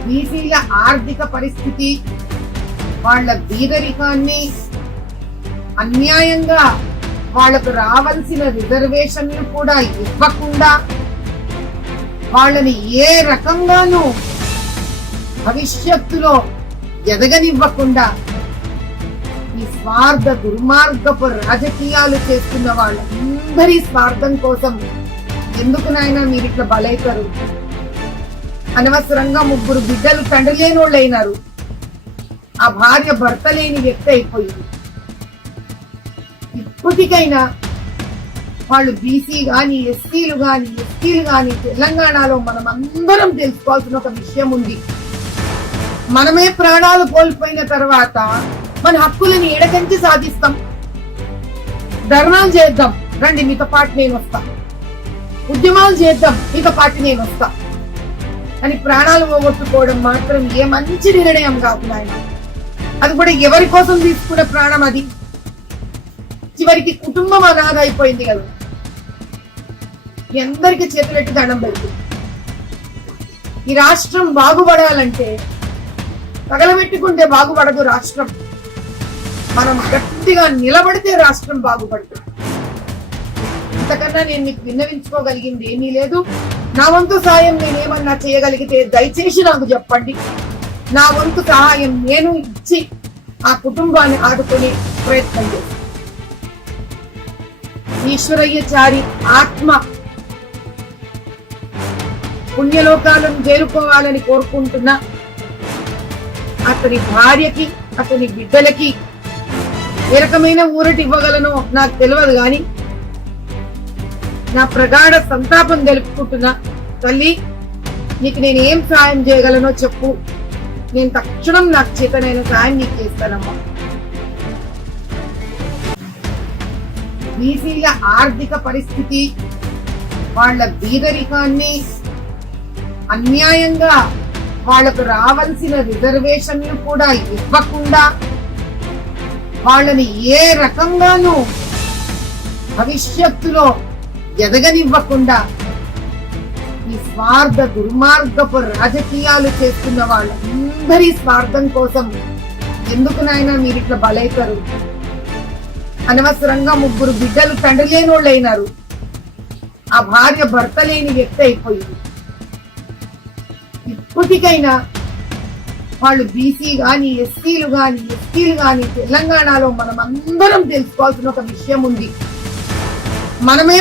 బీసీల ఆర్థిక పరిస్థితి వాళ్ళ బీదరికాన్ని అన్యాయంగా వాళ్ళకు రావాల్సిన రిజర్వేషన్లు కూడా ఇవ్వకుండా వాళ్ళని ఏ రకంగానూ భవిష్యత్తులో ఎదగనివ్వకుండా ఈ స్వార్థ దుర్మార్గపు రాజకీయాలు చేస్తున్న వాళ్ళందరి స్వార్థం కోసం ఎందుకు నాయన మీరు ఇట్లా బలైతారు అనవసరంగా ముగ్గురు బిడ్డలు తండ్రి లేని వాళ్ళు అయినారు ఆ భార్య భర్త లేని వ్యక్తి అయిపోయింది. ఇప్పటికైనా వాళ్ళు బీసీ గాని ఎస్సీలు గాని ఎస్టీలు గాని తెలంగాణలో మనం అందరం తెలుసుకోవాల్సిన ఒక విషయం ఉంది. మనమే ప్రాణాలు కోల్పోయిన తర్వాత మన హక్కులని ఎడకంచి సాధిస్తాం. ధర్నాలు చేద్దాం. రండి మీతో పాటు నేను వస్తా. ఉద్యమాలు చేద్దాం. మీతో పాటు నేను వస్తా. అని ప్రాణాలు పోగొట్టుకోవడం మాత్రం ఏ మంచి నిర్ణయం కాదు నాయన. అది కూడా ఎవరి కోసం తీసుకున్న ప్రాణం అది? చివరికి కుటుంబం అనాథ అయిపోయింది కదా. ఎందరికి చేతులెట్టి దండం పెడుతుంది ఈ రాష్ట్రం బాగుపడాలంటే తగలబెట్టుకుంటే బాగుపడదు రాష్ట్రం. మనం గట్టిగా నిలబడితే రాష్ట్రం బాగుపడుతుంది. అంతకన్నా నేను మీకు విన్నవించుకోగలిగింది ఏమీ లేదు. నా వంతు సాయం నేనేమన్నా చేయగలిగితే దయచేసి నాకు చెప్పండి. నా వంతు సహాయం నేను ఇచ్చి ఆ కుటుంబాన్ని ఆదుకునే ప్రయత్నం చేస్తాను. ఈశ్వరయ్య చారి ఆత్మ పుణ్యలోకాలను చేరుకోవాలని కోరుకుంటున్న అతని భార్యకి అతని బిడ్డలకి ఏ రకమైన ఊరటి ఇవ్వగలనో నాకు తెలియదు కానీ నా ప్రగాఢ సంతాపం తెలుపుకుంటున్నా తల్లి నీకు నేను ఏం సాయం చేయగలనో చెప్పు. నేను తక్షణం నాకు చేతనైన సాయం నీకు చేస్తానమ్మా. బీసీల ఆర్థిక పరిస్థితి వాళ్ళ బీదరికాన్ని అన్యాయంగా వాళ్ళకు రావాల్సిన రిజర్వేషన్లు కూడా ఇవ్వకుండా వాళ్ళని ఏ రకంగానూ భవిష్యత్తులో ఎదగనివ్వకుండా ఈ స్వార్థ దుర్మార్గపు రాజకీయాలు చేస్తున్న వాళ్ళందరి స్వార్థం కోసం ఎందుకు నాయన మీరు ఇట్లా బలైతారు? అనవసరంగా ముగ్గురు బిడ్డలు తండ్రి లేని వాళ్ళు అయినారు ఆ భార్య భర్త లేని వ్యక్తి అయిపోయింది. ఇప్పటికైనా వాళ్ళు బీసీ గాని ఎస్సీలు గాని ఎస్టీలు గాని తెలంగాణలో మనం అందరం తెలుసుకోవాల్సిన ఒక విషయం ఉంది. మనమే